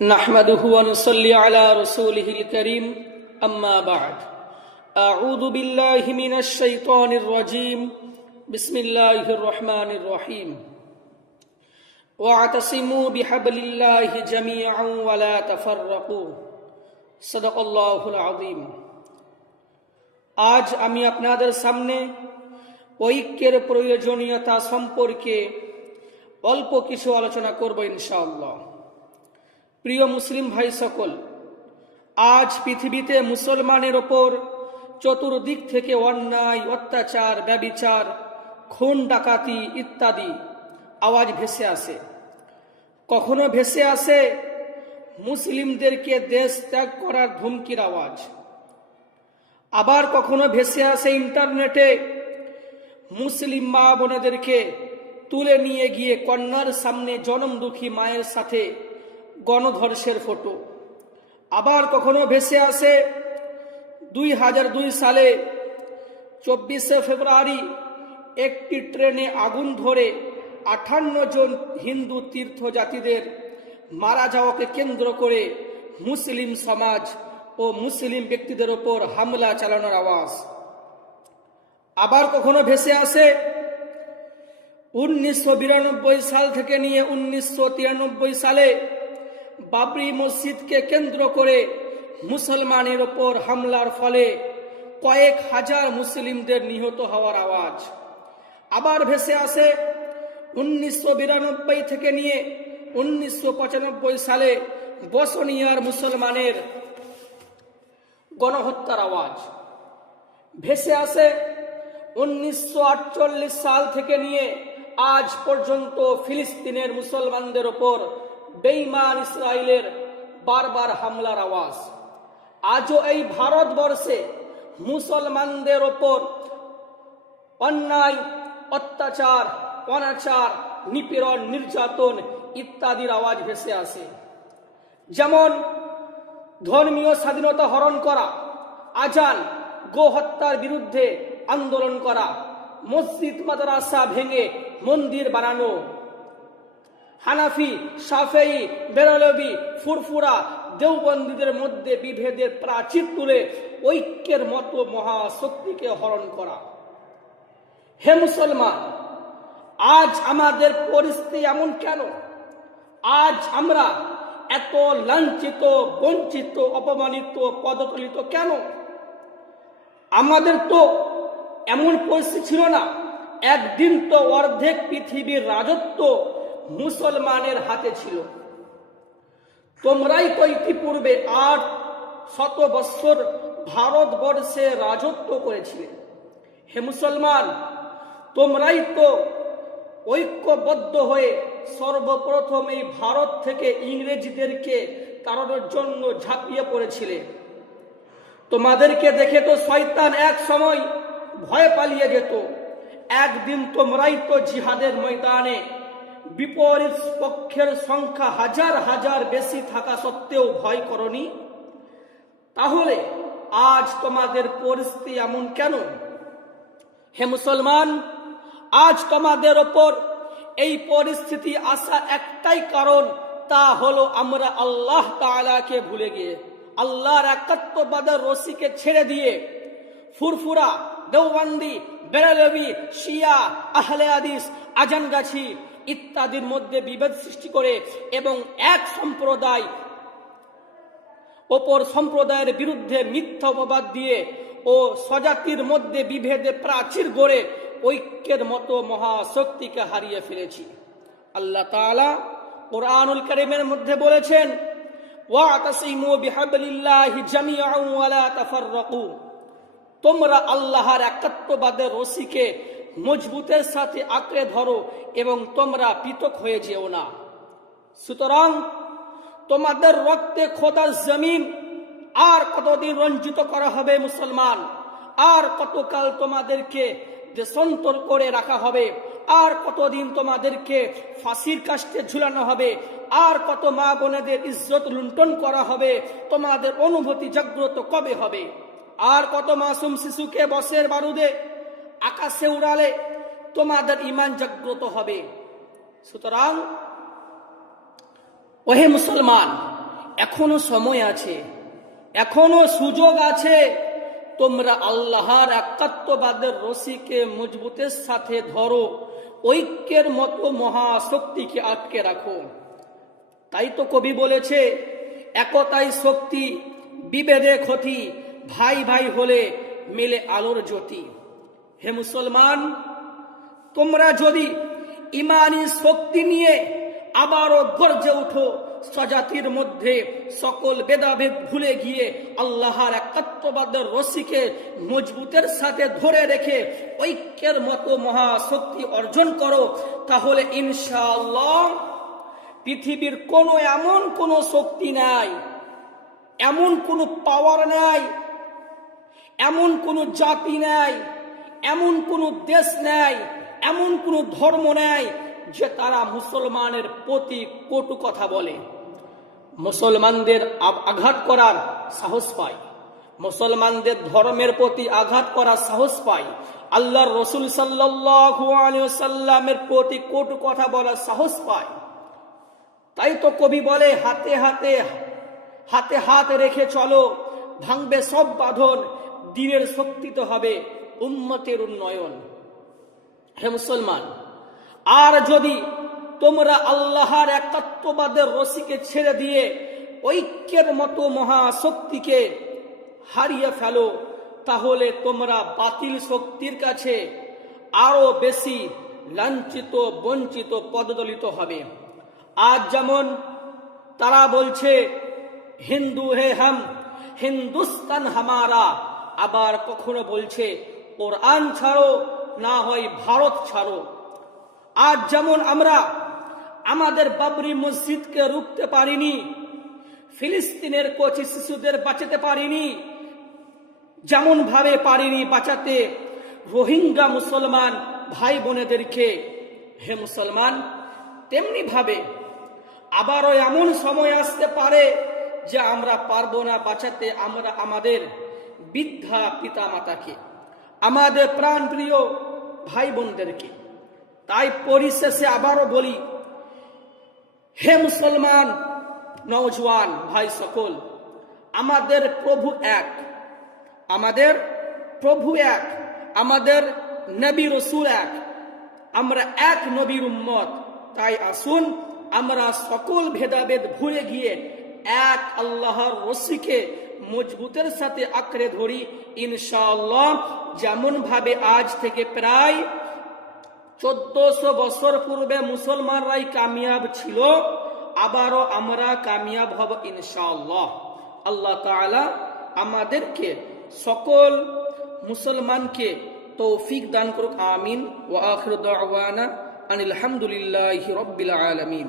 نحمده ونصلي على رسوله الكريم أما بعد أعوذ بالله من الشيطان الرجيم بسم الله الرحمن الرحيم واعتصموا بحبل الله جميعا ولا تفرقوا صدق الله العظيم আজ আমি আপনাদের সামনে ঐক্যের প্রয়োজনীয়তা সম্পর্কে অল্প কিছু আলোচনা করব ইনশাআল্লাহ। প্রিয় মুসলিম ভাই সকল, আজ পৃথিবীতে মুসলমানের ওপর চতুর্দিক থেকে অন্যায়, অত্যাচার, ব্যভিচার, খুন ডাকাতি ইত্যাদি আওয়াজ ভেসে আসে। কখনো ভেসে আসে মুসলিমদেরকে দেশ ত্যাগ করার ধমকির আওয়াজ, আবার কখনো ভেসে আসে ইন্টারনেটে মুসলিম মা বোনেদেরকে তুলে নিয়ে গিয়ে কন্যার সামনে জনম দুঃখী মায়ের সাথে গণধর্ষের ফটো। আবার কখনো ভেসে আসে 2002 সালে 24শে ফেব্রুয়ারি একটি ট্রেনে আগুন ধরে 58 জন হিন্দু তীর্থযাত্রীদের মারা যাওয়াকে কেন্দ্র করে মুসলিম সমাজ ও মুসলিম ব্যক্তিদের ওপর হামলা চালানোর আওয়াজ। আবার কখনো ভেসে আসে 1992 সাল থেকে নিয়ে 1993 সালে বাবরি মসজিদকে কেন্দ্র করে মুসলমানের ওপর হামলার ফলে কয়েক হাজার মুসলিমদের নিহত হওয়ার আওয়াজ। আবার ভেসে আসে 1992 থেকে নিয়ে 1995 সালে বসনিয়ার মুসলমানের গণহত্যার আওয়াজ। ভেসে আসে 1948 সাল থেকে নিয়ে আজ পর্যন্ত ফিলিস্তিনের মুসলমানদের ওপর বেঈমান ইসরায়েলের বারবার হামলার আওয়াজ। আজও এই ভারতবর্ষে মুসলমানদের ওপর অন্যায়, অত্যাচার, অনাচার, নিপীড়ন, নির্যাতন ইত্যাদির আওয়াজ ভেসে আসে। যেমন ধর্মীয় স্বাধীনতা হরণ করা, আজান, গোহত্যার বিরুদ্ধে আন্দোলন করা, মসজিদ মাদ্রাসা ভেঙে মন্দির বানানো, হানাফি, শাফেঈ, বেরলভী, ফুরফুরা, দেওবন্দীদের মধ্যে বিভেদের প্রাচীর তুলে ঐক্যের মতো মহাশক্তিকে হরণ করা। হে মুসলমান, আজ আমাদের পরিস্থিতি এমন কেন? আজ আমরা এত লাঞ্ছিত, বঞ্চিত, অপমানিত, পদতলিত কেন? আমাদের তো এমন পরিস্থিতি ছিল না। একদিন তো অর্ধেক পৃথিবীর রাজত্ব মুসলমানের হাতে ছিল। তোমরাই তো ইতিপূর্বে 800 বৎসর ভারতবর্ষে রাজত্ব করেছিলে। হে মুসলমান, তোমরাই তো ঐক্যবদ্ধ হয়ে সর্বপ্রথম এই ভারত থেকে ইংরেজদেরকে তাড়ানোর জন্য ঝাঁপিয়ে পড়েছিলে। তোমাদেরকে দেখে তো শয়তান এক সময় ভয় পালিয়ে যেত। একদিন তোমরাই তো জিহাদের ময়দানে বিপরীত পক্ষের সংখ্যা হাজার হাজার বেশি থাকা সত্ত্বেও ভয় করনি। তাহলে আজ তোমাদের পরিস্থিতি এমন কেন? হে মুসলমান, আজ তোমাদের ওপর এই পরিস্থিতি আসা একটাই কারণ, তা হলো আমরা আল্লাহ তাআলাকে ভুলে গিয়ে, আল্লাহর একাত্মবাদের রশিকে ছেড়ে দিয়ে ফুরফুরা, দেওবন্দি, বেরলভী, শিয়া, আহলে হাদিস, আজানগাছি ইত্যাদির মধ্যে বিভেদ সৃষ্টি করে এবং এক সম্প্রদায় অপর সম্প্রদায়ের বিরুদ্ধে মিথ্যা অপবাদ দিয়ে ও স্বজাতির মধ্যে বিভেদে প্রাচীর গড়ে ঐক্যের মতো মহাশক্তিকে হারিয়ে ফেলেছি। আল্লাহ তাআলা কুরআনুল কারীমের মধ্যে বলেছেন, ওয়াতাসিমু বিহাবলিল্লাহি জামিআন ওয়া লা তাফাররাকু, তোমরা আল্লাহর একাত্মবাদের রশিকে মজবুতের সাথে আঁকড়ে ধরো এবং তোমরা পৃথক হয়ে যেও না। সুতরাং তোমাদের রক্তে খোদার জমিন আর কতদিন রঞ্জিত করা হবে মুসলমান? আর কতকাল তোমাদেরকে দেশান্তর করে রাখা হবে? আর কতদিন তোমাদেরকে ফাঁসির কাস্টে ঝুলানো হবে? আর কত মা বোনেদের ইজ্জত লুণ্ঠন করা হবে? তোমাদের অনুভূতি জাগ্রত কবে হবে? আর কত মাসুম শিশুকে বসের বারুদে আকাশে উড়ালে তোমাদের ঈমান জাগ্রত হবে? সুতরাং ওহে মুসলমান, এখনো সময় আছে, এখনো সুযোগ আছে। তোমরা আল্লাহর একাত্মবাদের রশিকে মজবুতের সাথে ধরো, ঐক্যের মতো মহাশক্তিকে আটকে রাখো। তাই তো কবি বলেছে, একতাই শক্তি, বিভেদে ক্ষতি, ভাই ভাই হলে মেলে আলোর জ্যোতি। হে মুসলমান, তোমরা যদি ইমানি শক্তি নিয়ে আবারও গর্জে উঠো, স্বজাতির মধ্যে সকল ভেদাভেদ ভুলে গিয়ে আল্লাহর একাত্মবাদের রশিকে মজবুতের সাথে ধরে রেখে ঐক্যের মতো মহাশক্তি অর্জন করো, তাহলে ইনশাআল্লাহ পৃথিবীর এমন কোনো শক্তি নাই, এমন কোনো পাওয়ার নাই, এমন কোনো জাতি নাই, এমন কোনো দেশ নাই, এমন কোনো ধর্ম নাই যে তারা মুসলমানের প্রতি কটু কথা বলে, মুসলমানদের আঘাত করার সাহস পায়, মুসলমানদের ধর্মের প্রতি আঘাত করার সাহস পায়, আল্লাহর রসুল সাল্লাল্লাহু আলাইহি ওয়াসাল্লামের প্রতি কটু কথা বলার সাহস পায়। তাই তো কবি বলে, হাতে হাতে হাতে হাত রেখে চলো, ভাঙবে সব বাঁধন, দ্বীনের শক্তি তো হবে উম্মতের উন্নয়ন। হে মুসলমান, আর যদি তোমরা আল্লাহর একাত্মবাদের রশিকে ছেড়ে দিয়ে ঐক্যের মতো মহাশক্তিকে হারিয়ে ফেলো, তাহলে তোমরা বাতিল শক্তির কাছে আরো বেশি লাঞ্ছিত, বঞ্চিত, পদদলিত হবে। আজ যেমন তারা বলছে হিন্দু হে হাম, হিন্দুস্তান হামারা, আবার কখনো বলছে কোরআন ছাড়ো, না হয় ভারত ছাড়ো। আজ যেমন আমরা আমাদের বাবরি মসজিদকে রুখতে পারিনি, ফিলিস্তিনের কোচি শিশুদের বাঁচাতে পারিনি, যেমন ভাবে পারিনি বাঁচাতে রোহিঙ্গা মুসলমান ভাই বোনেদেরকে, হে মুসলমান, তেমনি ভাবে আবারও এমন সময় আসতে পারে যে আমরা পারবো না বাঁচাতে আমরা আমাদের বৃদ্ধা পিতা মাতাকে, আমাদের প্রাণপ্রিয় ভাই বোনদেরকে। তাই পরিশেষে আবারও বলি, হে মুসলমান নওজওয়ান ভাই সকল, আমাদের প্রভু এক, আমাদের প্রভু এক, আমাদের নবী রসুল এক, আমরা এক নবীর উম্মত। তাই আসুন আমরা সকল ভেদাভেদ ভুলে গিয়ে এক আল্লাহর রশিকে মজবুতের সাথে আঁকড়ে ধরি। ইনশাআল্লাহ যেমন ভাবে আজ থেকে প্রায় 1400 বছর পূর্বে মুসলমানরাই কামিয়াব ছিল, আবারও আমরা কামিয়াব হব ইনশাআল্লাহ। আল্লাহ তাআলা আমাদেরকে সকল মুসলমানকে তৌফিক দান করুক, আমিন। ওয়া আখিরু দাওয়ানা আনিল হামদুলিল্লাহি রাব্বিল আলামিন।